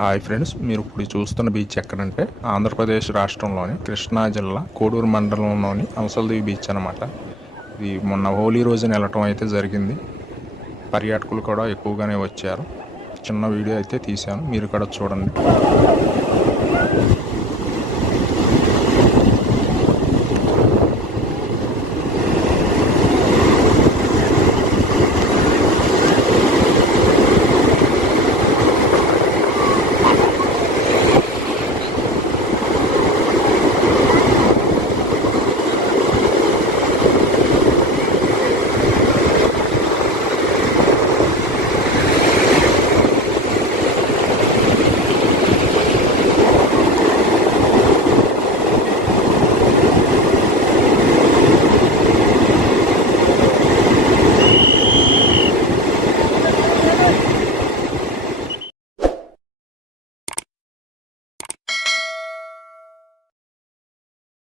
Hi friends, మీరు ఇప్పుడు చూస్తున్న బీచ్ ఎక్కడంటే ఆంధ్రప్రదేశ్ రాష్ట్రంలోని కృష్ణా జిల్లా కోడూరు మండలంలోని అంశలదేవి బీచ్ అనమాట. ఇది మొన్న హోలీ రోజున వెళ్ళటం అయితే జరిగింది. పర్యాటకులు కూడా ఎక్కువగానే వచ్చారు. చిన్న వీడియో అయితే తీశాను, మీరు కూడా చూడండి.